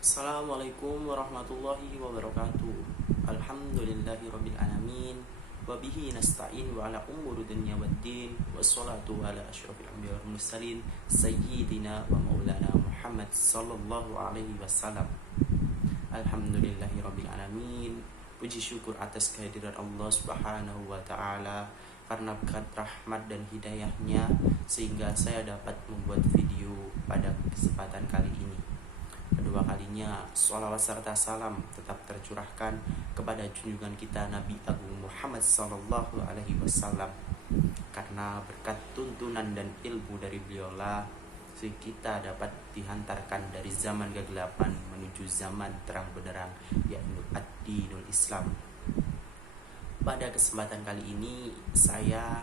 Assalamualaikum warahmatullahi wabarakatuh. Alhamdulillahirabbil alamin wa bihi nasta'in wa ala umuri dunya waddin wassalatu ala asyrofil anbiya wal mursalin sayyidina wa maulana Muhammad sallallahu alaihi wasallam. Alhamdulillahirabbil alamin. Puji syukur atas kehadiran Allah Subhanahu wa taala karena berkat rahmat dan hidayahnya sehingga saya dapat membuat video pada kesempatan kali ini. Kedua kalinya sholawat serta salam tetap tercurahkan kepada junjungan kita Nabi Agung Muhammad Sallallahu Alaihi Wasallam. Karena berkat tuntunan dan ilmu dari beliaulah sehingga kita dapat dihantarkan dari zaman kegelapan menuju zaman terang benderang, yaitu ad-dinul Islam. Pada kesempatan kali ini saya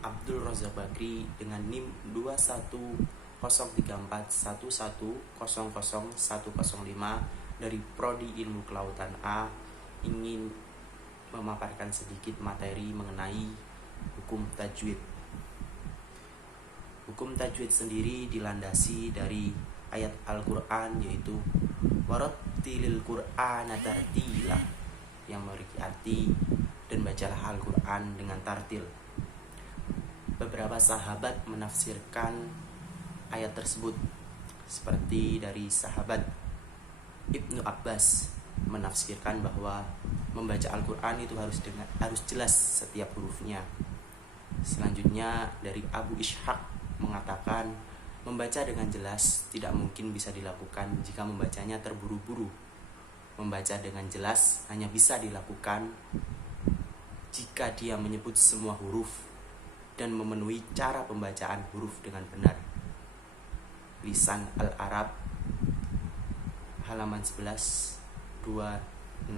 Abdul Razak Bakri dengan NIM 2103411000105 dari Prodi Ilmu Kelautan A ingin memaparkan sedikit materi mengenai hukum tajwid. Hukum tajwid sendiri dilandasi dari ayat Al-Quran, yaitu warattilil Qur'ana tartila, yang memiliki arti dan bacalah Al-Quran dengan tartil. Beberapa sahabat menafsirkan ayat tersebut, seperti dari sahabat Ibnu Abbas menafsirkan bahwa membaca Al-Quran itu harus jelas setiap hurufnya. Selanjutnya dari Abu Ishaq mengatakan membaca dengan jelas tidak mungkin bisa dilakukan jika membacanya terburu-buru. Membaca dengan jelas hanya bisa dilakukan jika dia menyebut semua huruf dan memenuhi cara pembacaan huruf dengan benar. Lisan Al-Arab halaman 11 265.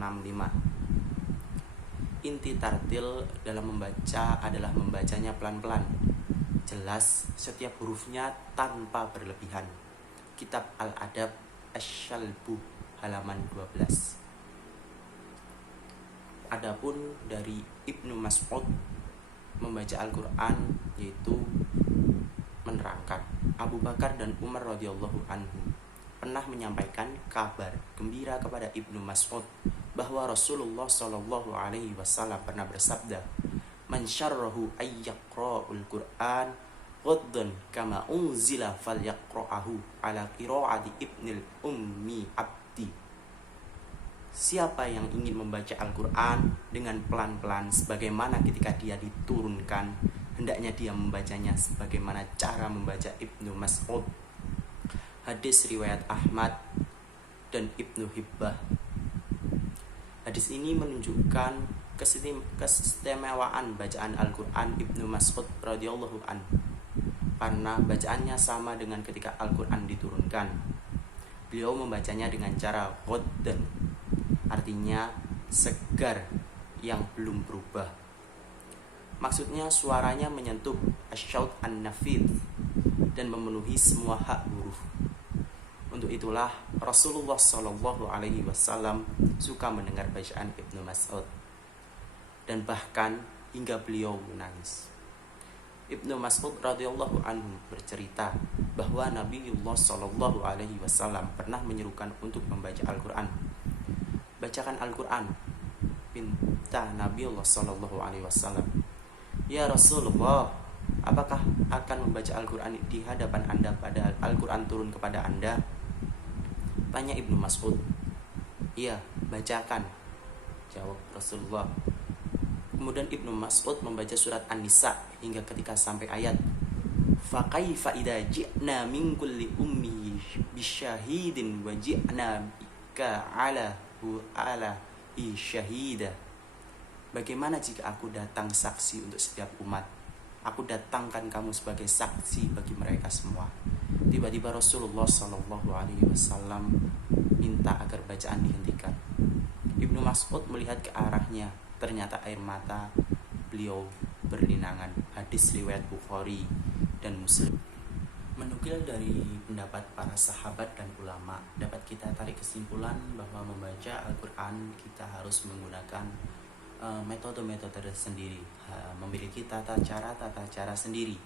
Inti tartil dalam membaca adalah membacanya pelan-pelan, jelas setiap hurufnya tanpa berlebihan. Kitab Al-Adab Asy-Syalbu halaman 12. Adapun dari Ibnu Mas'ud membaca Al-Quran yaitu menerangkan Abu Bakar dan Umar radhiyallahu anhu pernah menyampaikan kabar gembira kepada Ibnu Mas'ud bahwa Rasulullah Shallallahu alaihi wasallam pernah bersabda, "Man syarrahu ayyaqra'ul Qur'an ghaddan kama unzila falyaqra'ahu ala qira'ati Ibnil Ummi Abdi." Siapa yang ingin membaca Al-Quran dengan pelan-pelan sebagaimana ketika dia diturunkan, hendaknya dia membacanya sebagaimana cara membaca Ibnu Mas'ud. Hadis riwayat Ahmad dan Ibnu Hibbah. Hadis ini menunjukkan keistimewaan bacaan Al-Quran Ibnu Mas'ud radhiyallahu anhu karena bacaannya sama dengan ketika Al-Quran diturunkan. Beliau membacanya dengan cara ghaddan, artinya segar yang belum berubah. Maksudnya suaranya menyentuh asyaut an-nafid dan memenuhi semua hak huruf. Untuk itulah Rasulullah Shallallahu alaihi wasallam suka mendengar bacaan Ibnu Mas'ud dan bahkan hingga beliau menangis. Ibnu Mas'ud radhiyallahu anhu bercerita bahwa Nabiullah Shallallahu alaihi wasallam pernah menyerukan untuk membaca Al-Quran. Bacakan Al-Quran, pinta Nabiullah Shallallahu alaihi wasallam. Ya Rasulullah, apakah akan membaca Al-Quran di hadapan Anda pada Al-Quran turun kepada Anda? Tanya Ibnu Mas'ud. Iya, bacakan, jawab Rasulullah. Kemudian Ibnu Mas'ud membaca surat An-Nisa hingga ketika sampai ayat Fakaifa idza ji'na min kulli ummi bisyahidin wa ji'na bika ala syahida. Bagaimana jika aku datang saksi untuk setiap umat? Aku datangkan kamu sebagai saksi bagi mereka semua. Tiba-tiba Rasulullah Shallallahu alaihi wasallam minta agar bacaan dihentikan. Ibnu Mas'ud melihat ke arahnya, ternyata air mata beliau berlinangan. Hadis riwayat Bukhari dan Muslim. Menukil dari pendapat para sahabat dan ulama, dapat kita tarik kesimpulan bahwa membaca Al-Quran kita harus menggunakan metode-metode tersendiri, memiliki tata cara sendiri,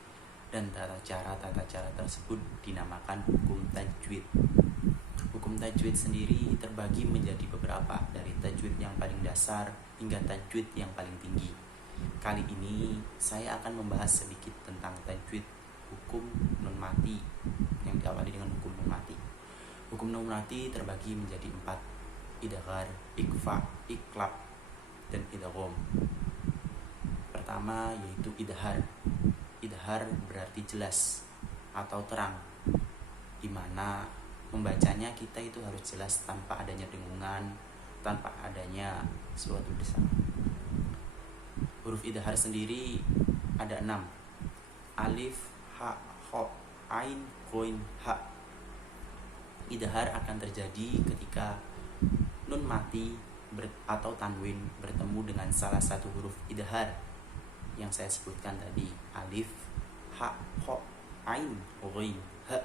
dan tata cara tersebut dinamakan hukum tajwid. Hukum Hukum tajwid sendiri terbagi menjadi beberapa, dari tajwid yang paling dasar hingga tajwid yang paling tinggi. Kali ini saya akan membahas sedikit tentang tajwid hukum nun mati yang diawali dengan hukum nun mati. Hukum nun mati terbagi menjadi 4: idghar, ikhfa, iqlab, dan idgham. Pertama yaitu idghar. Idghar berarti jelas atau terang, di mana membacanya kita itu harus jelas tanpa adanya dengungan, tanpa adanya suatu desak. Huruf idghar sendiri ada 6: alif, ha, ho, ain, ghain, ha. Idghar akan terjadi ketika nun mati atau tanwin bertemu dengan salah satu huruf idghar yang saya sebutkan tadi, alif, ha, ho, ain, ghain, ha.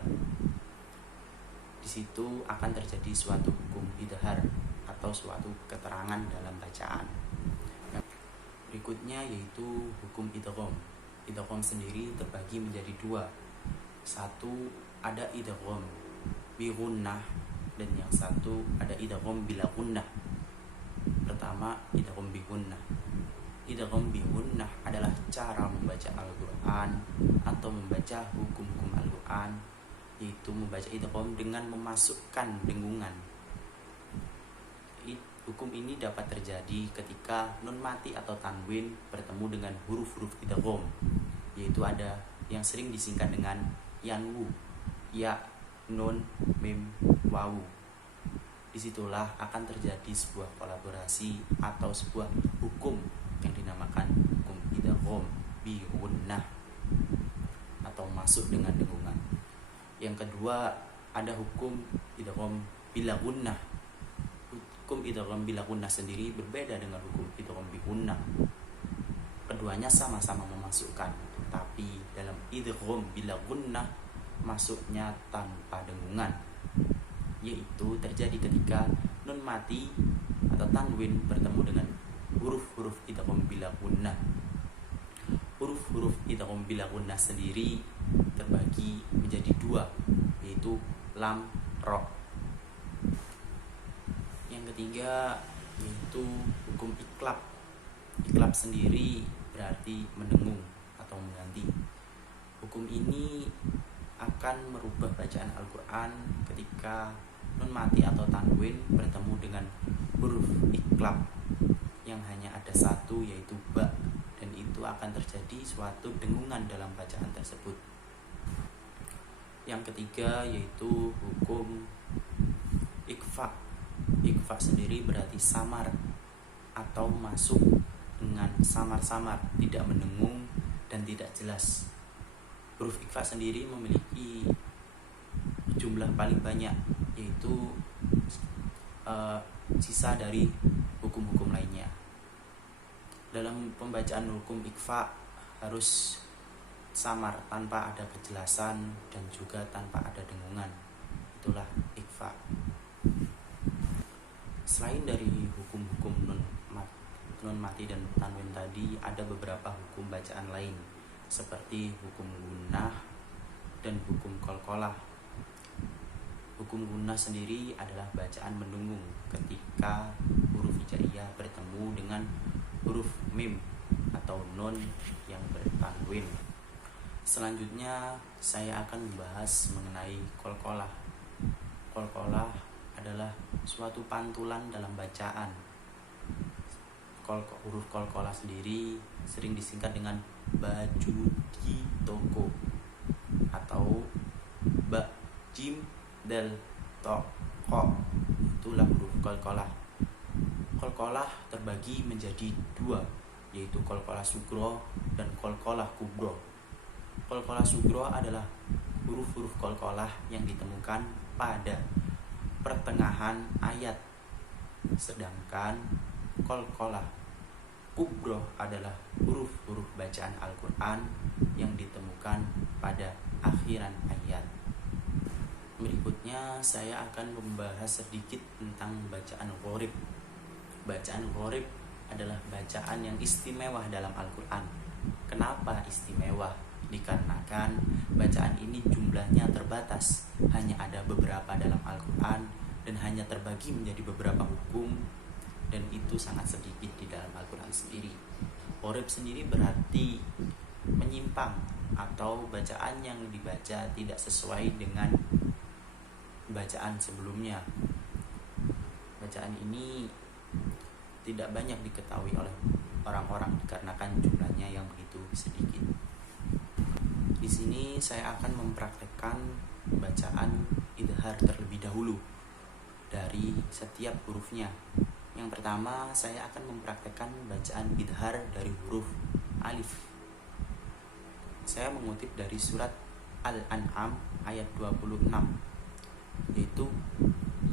Di situ akan terjadi suatu hukum idghar atau suatu keterangan dalam bacaan. Berikutnya yaitu hukum idgham. Idgham sendiri terbagi menjadi 2. Satu ada idgham bi gunnah, dan yang satu ada idgham bila gunnah. Pertama idgham bi gunnah. Idgham bi gunnah adalah cara membaca Al-Qur'an atau membaca hukum-hukum Al-Qur'an, yaitu membaca idgham dengan memasukkan dengungan. Hukum ini dapat terjadi ketika nun mati atau tanwin bertemu dengan huruf-huruf idgham, yaitu ada yang sering disingkat dengan yanwu, ya, nun, mim, wawu. Disitulah akan terjadi sebuah kolaborasi atau sebuah hukum yang dinamakan hukum idgham bi gunnah atau masuk dengan dengungan. Yang kedua ada hukum idgham bila gunnah. Hukum idgham bila gunnah sendiri berbeda dengan hukum idgham bi gunnah. Keduanya sama-sama memasukkan, tapi dalam idgham bila gunnah masuknya tanpa dengungan, yaitu terjadi ketika nun mati atau tanwin bertemu dengan huruf-huruf idgham bila gunnah. Huruf-huruf idgham bila gunnah sendiri terbagi menjadi 2, yaitu lam, ro. Yang ketiga yaitu hukum iqlab. Iqlab sendiri berarti mendengung atau mengganti. Hukum ini akan merubah bacaan Al-Qur'an ketika nun mati atau tanwin bertemu dengan huruf iqlab yang hanya ada satu, yaitu ba, dan itu akan terjadi suatu dengungan dalam bacaan tersebut. Yang ketiga yaitu hukum ikhfa. Ikhfa sendiri berarti samar atau masuk dengan samar-samar, tidak mendengung dan tidak jelas. Huruf ikhfa sendiri memiliki jumlah paling banyak, yaitu sisa dari hukum-hukum lainnya. Dalam pembacaan hukum ikhfa harus samar, tanpa ada kejelasan dan juga tanpa ada dengungan. Itulah ikhfa. Selain dari hukum-hukum nun mati dan tanwin tadi, ada beberapa hukum bacaan lain seperti hukum gunnah dan hukum qalqalah. Hukum gunnah sendiri adalah bacaan mendengung ketika huruf hijaiyah bertemu dengan huruf mim atau nun yang bertanwin. Selanjutnya saya akan membahas mengenai qalqalah. Qalqalah adalah suatu pantulan dalam bacaan. Huruf qalqalah sendiri sering disingkat dengan baju di toko atau ba, jim, dal, to, ko. Itulah huruf qalqalah. Qalqalah terbagi menjadi 2, yaitu qalqalah sugro dan qalqalah kubro. Qalqalah sugro adalah huruf-huruf qalqalah yang ditemukan pada pertengahan ayat, sedangkan qalqalah kubro adalah huruf-huruf bacaan Al-Qur'an yang ditemukan pada akhiran ayat. Berikutnya saya akan membahas sedikit tentang bacaan gharib. Bacaan gharib adalah bacaan yang istimewa dalam Al-Qur'an. Kenapa istimewa? Dikarenakan bacaan ini jumlahnya terbatas, hanya ada beberapa dalam Al-Qur'an dan hanya terbagi menjadi beberapa hukum, dan itu sangat sedikit di dalam Al-Quran sendiri. Gharib sendiri berarti menyimpang atau bacaan yang dibaca tidak sesuai dengan bacaan sebelumnya. Bacaan ini tidak banyak diketahui oleh orang-orang dikarenakan jumlahnya yang begitu sedikit. Di sini saya akan mempraktekkan bacaan idhar terlebih dahulu dari setiap hurufnya. Yang pertama, saya akan mempraktekkan bacaan idhar dari huruf alif. Saya mengutip dari surat Al-An'am ayat 26, yaitu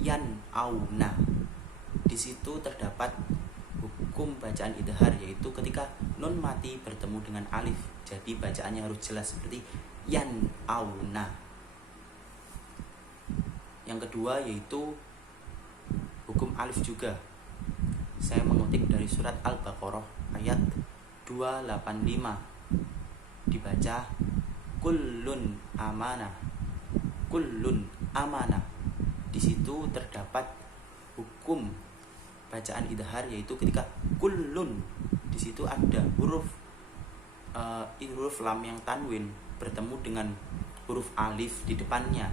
yan'auna. Di situ terdapat hukum bacaan idhar, yaitu ketika nun mati bertemu dengan alif, jadi bacaannya harus jelas seperti yan'auna. Yang kedua yaitu hukum alif juga. Saya mengutip dari surat Al-Baqarah ayat 285, dibaca kullun amanah, kullun amanah. Di situ terdapat hukum bacaan idhar, yaitu ketika kullun, di situ ada huruf lam yang tanwin bertemu dengan huruf alif di depannya,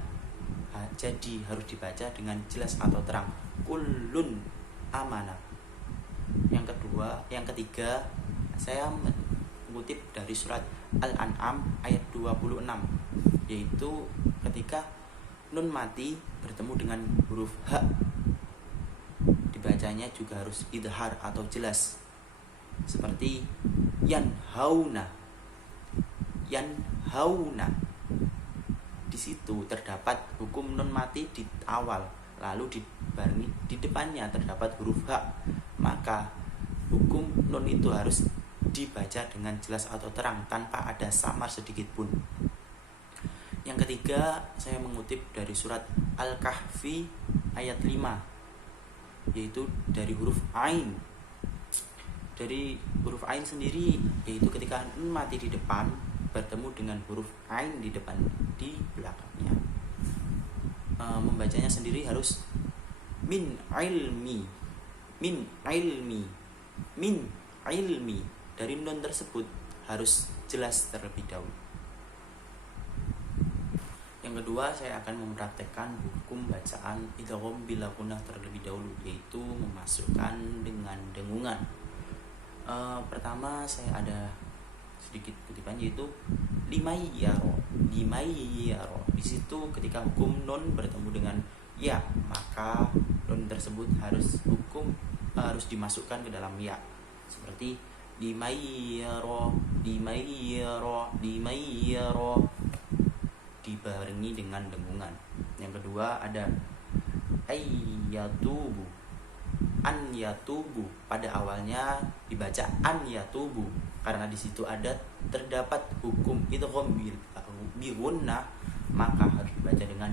jadi harus dibaca dengan jelas atau terang, kullun amanah. Yang ketiga, saya mengutip dari surat Al-An'am ayat 26, yaitu ketika nun mati bertemu dengan huruf ha, dibacanya juga harus idhar atau jelas, seperti yanhauna, yanhauna. Di situ terdapat hukum nun mati di awal, lalu di depannya terdapat huruf ha, maka hukum nun itu harus dibaca dengan jelas atau terang tanpa ada samar sedikit pun. Yang ketiga, saya mengutip dari surat Al-Kahfi ayat 5, yaitu dari huruf ain. Dari huruf ain sendiri, yaitu ketika nun mati di depan bertemu dengan huruf ain di depan, di belakangnya. Membacanya sendiri harus min ilmi, min ilmi, min ilmi. Dari nun tersebut harus jelas terlebih dahulu. Yang kedua, saya akan mempraktekkan hukum bacaan idgham bila gunnah terlebih dahulu, yaitu memasukkan dengan dengungan. Pertama, saya ada sedikit kutipan, yaitu limayyaro, limayyaro. Di situ ketika hukum nun bertemu dengan ya, maka nun tersebut harus dimasukkan ke dalam ya, seperti limayyaro, limayyaro, limayyaro, dibarengi dengan dengungan. Yang kedua ada ayyatubu, an yatubu. Pada awalnya dibaca an yatubu karena di situ terdapat hukum idgham bi gunnah, maka harus dibaca dengan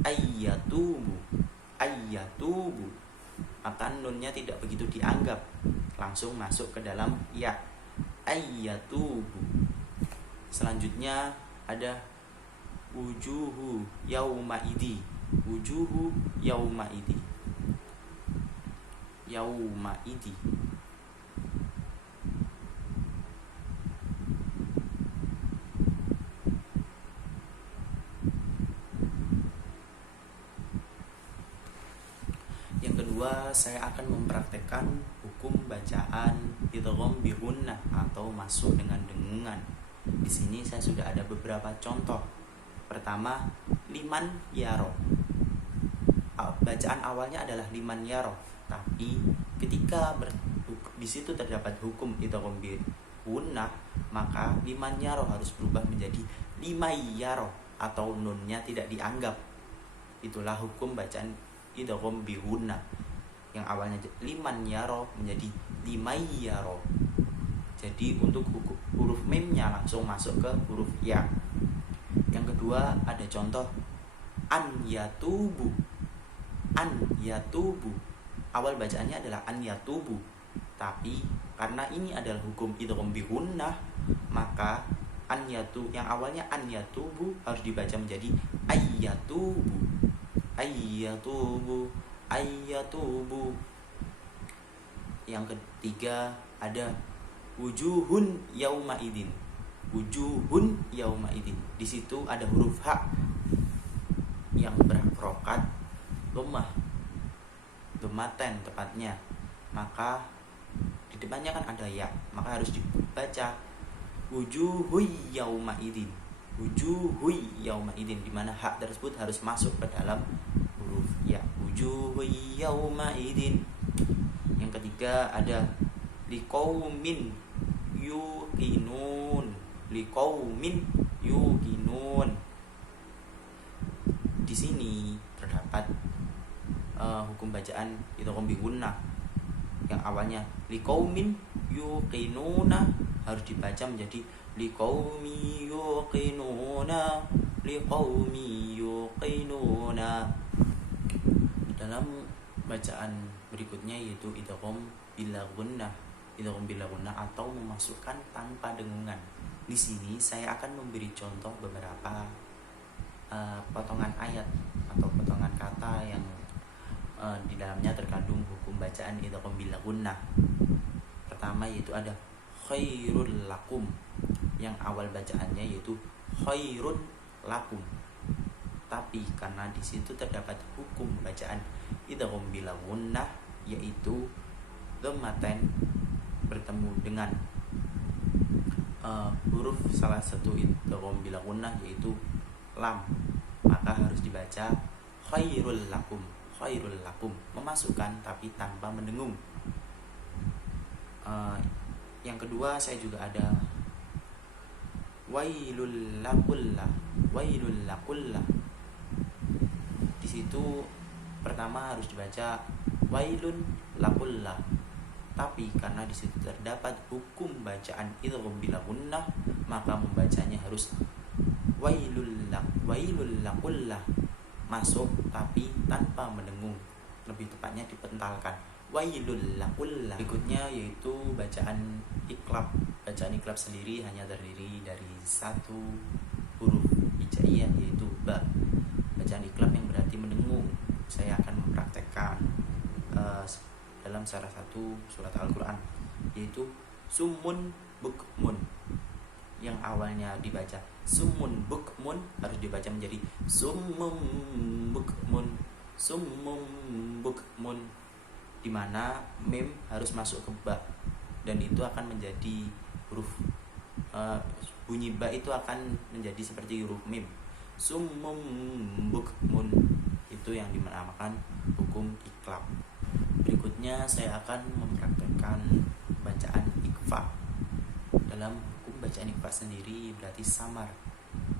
ayyatubu, ayyatubu. Maka nunnya tidak begitu dianggap, langsung masuk ke dalam ya, ayyatubu. Selanjutnya ada wujuhu yaumaidi, wujuhu yaumaidi, yaumaidi. Yang kedua, saya akan mempraktekkan hukum bacaan idgham bi gunnah atau masuk dengan dengungan. Di sini saya sudah ada beberapa contoh. Pertama, liman yaro. Bacaan awalnya adalah liman yaro, tapi ketika di situ terdapat hukum idgham bi gunnah, maka liman yaro harus berubah menjadi limayyaro atau nunnya tidak dianggap. Itulah hukum bacaan idgham bi gunnah, yang awalnya liman yaro menjadi limayyaro. Jadi untuk huruf mimnya langsung masuk ke huruf ya. Yang kedua ada contoh an yatubu, an yatubu. Awal bacaannya adalah an yatubu, tapi karena ini adalah hukum idgham bi gunnah, maka an yatu yang awalnya an yatubu harus dibaca menjadi ayyatubu. ayyatubu, ayyatubu. Yang ketiga ada wujuhun yauma idin, wujuhun yauma idin. Di situ ada huruf H yang berharokat dhammah, dhammaten tepatnya. Maka di depannya kan ada ya, maka harus dibaca wujuhui yauma idin, wujuhui yauma idin, di mana hak tersebut harus masuk ke dalam huruf ya, wujuhui yauma idin. Yang ketiga ada liqaumin yuqinun, liqaumin yuqinun. Di sini terdapat hukum bacaan idgham bi gunnah. Yang awalnya liqaumin yuqinuna harus dibaca menjadi liqaumi yuqinuna, liqaumi yuqinuna. Dalam bacaan berikutnya yaitu idgham bila gunnah, idgham bila gunnah atau memasukkan tanpa dengungan. Di sini saya akan memberi contoh beberapa potongan ayat atau potongan kata yang di dalamnya terkandung hukum bacaan idgham bila gunnah. Pertama yaitu ada khairul lakum, yang awal bacaannya yaitu khairun lakum. Tapi karena di situ terdapat hukum bacaan idgham bila gunnah, yaitu dhammaten bertemu dengan huruf salah satu idgham bila gunnah yaitu lam, maka harus dibaca khairul lakum, khairul lakum, memasukkan tapi tanpa mendengung. Yang kedua saya juga ada wailul lakullah, wailul lakullah. Di situ pertama harus dibaca wailun lakullah, tapi karena di situ terdapat hukum bacaan idgham bila gunnah, maka membacanya harus wailul lakullah, masuk tapi tanpa mendengung, lebih tepatnya dipentalkan, wailul lakullah. Berikutnya yaitu bacaan iqlab. Bacaan iqlab sendiri hanya terdiri dari satu huruf hijaiyah yaitu ba. Bacaan iqlab yang berarti mendengung saya akan mempraktekkan dalam salah satu surat Al-Quran, yaitu summun bukmun. Yang awalnya dibaca summun bukmun harus dibaca menjadi summum bukmun, summum bukmun, di mana mim harus masuk ke ba, dan itu akan menjadi huruf bunyi ba itu akan menjadi seperti huruf mim. Summum bukmun itu yang dinamakan hukum iqlab. Berikutnya saya akan mempraktekkan bacaan ikhfa. Dalam hukum bacaan ikhfa sendiri berarti samar,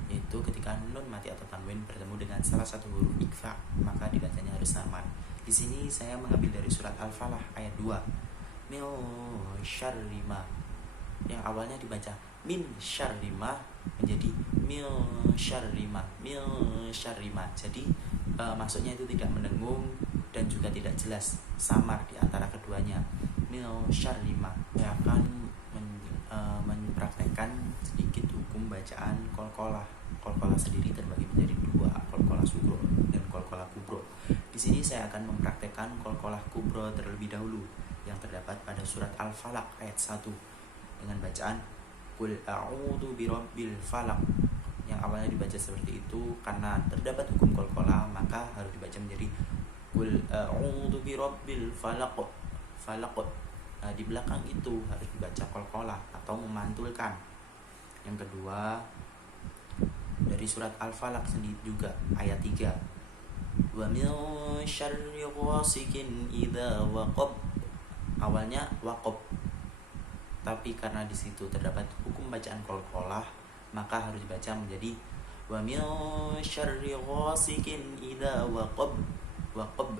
yaitu ketika nun mati atau tanwin bertemu dengan salah satu huruf ikhfa, maka dibacanya harus samar. Di sini saya mengambil dari surat Al-Falah ayat 2. Min syarri ma, yang awalnya dibaca min syarri ma menjadi min syarri ma, min syarri ma. Jadi maksudnya itu tidak mendengung dan juga tidak jelas, samar di antara keduanya. Min syarri ma. Saya akan mempraktekkan sedikit hukum bacaan qalqalah. Qalqalah sendiri terbagi menjadi dua, qalqalah sugro dan qalqalah kubro. Di sini saya akan mempraktekkan qalqalah kubro terlebih dahulu, yang terdapat pada surat Al-Falaq ayat 1 dengan bacaan Qul a'udzu birabbil falaq. Yang awalnya dibaca seperti itu karena terdapat hukum qalqalah, maka harus dibaca menjadi Qul a'udzu birabbil falaq. Falaq. Di belakang itu harus dibaca qalqalah atau memantulkan. Yang kedua dari surat Al-Falaq sendiri juga ayat 3. Wa min syarri ghasikin idza waqab. Awalnya waqab, tapi karena di situ terdapat hukum bacaan qalqalah, maka harus dibaca menjadi wa min syarri ghasikin idza waqab. Waqab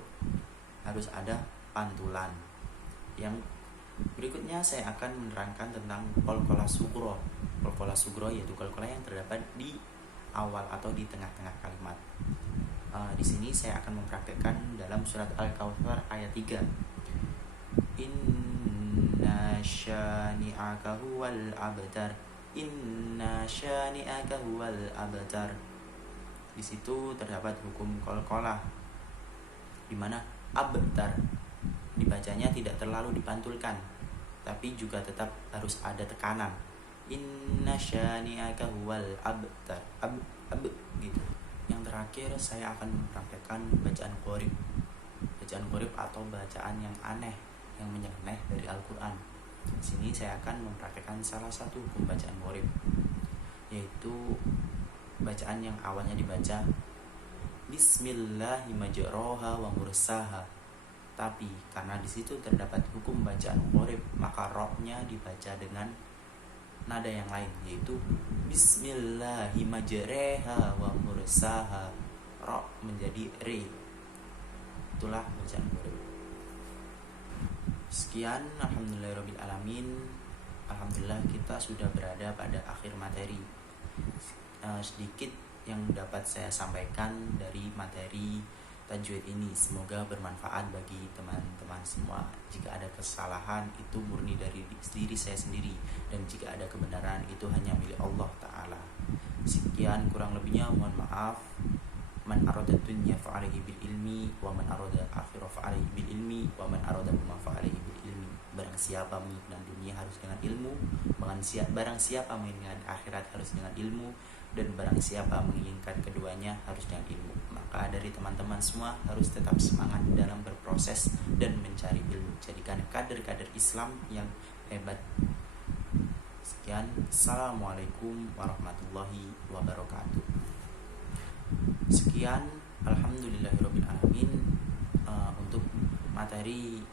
harus ada pantulan. Yang berikutnya saya akan menerangkan tentang qalqalah sugro. Qalqalah sugro yaitu qalqalah yang terdapat di awal atau di tengah-tengah kalimat. Di sini saya akan mempraktekkan dalam surat Al-Kautsar ayat 3. Inna syani'aka huwal abtar. Inna syani'aka huwal abtar. Di situ terdapat hukum qalqalah dimana abtar dibacanya tidak terlalu dipantulkan, tapi juga tetap harus ada tekanan. Inna syani'aka huwal abtar, gitu. Yang terakhir saya akan mempraktekkan bacaan qorib. Bacaan qorib atau bacaan yang aneh, yang menyeleneh dari Al-Quran. Di sini saya akan mempraktekkan salah satu hukum bacaan qorib, yaitu bacaan yang awalnya dibaca Bismillahirrahmanirrahim wa mursaha. Tapi karena di situ terdapat hukum bacaan qorib, maka ro-nya dibaca dengan nada yang lain, yaitu Bismillahirrahmanirrahim wa mursaha. Ro menjadi re. Itulah bacaan qorib. Sekian, alhamdulillahirrabbilalamin. Alhamdulillah kita sudah berada pada akhir materi. Sedikit yang dapat saya sampaikan dari materi tajwid ini, semoga bermanfaat bagi teman-teman semua. Jika ada kesalahan itu murni dari diri saya sendiri, dan jika ada kebenaran itu hanya milik Allah Ta'ala. Sekian, kurang lebihnya mohon maaf. Man arada dunya fa'alaihi bil ilmi, wa man arada akhirah fa'alaihi bil ilmi, wa man arada huma fa'alaihi bil ilmi. Barang siapa menginginkan dunia harus dengan ilmu, barang siapa menginginkan akhirat harus dengan ilmu, dan barang siapa menginginkan keduanya harus dengan ilmu. Maka dari teman-teman semua harus tetap semangat dalam berproses dan mencari ilmu. Jadikan kader-kader Islam yang hebat. Sekian, assalamualaikum warahmatullahi wabarakatuh. Sekian, alhamdulillahirrabbilalamin, untuk materi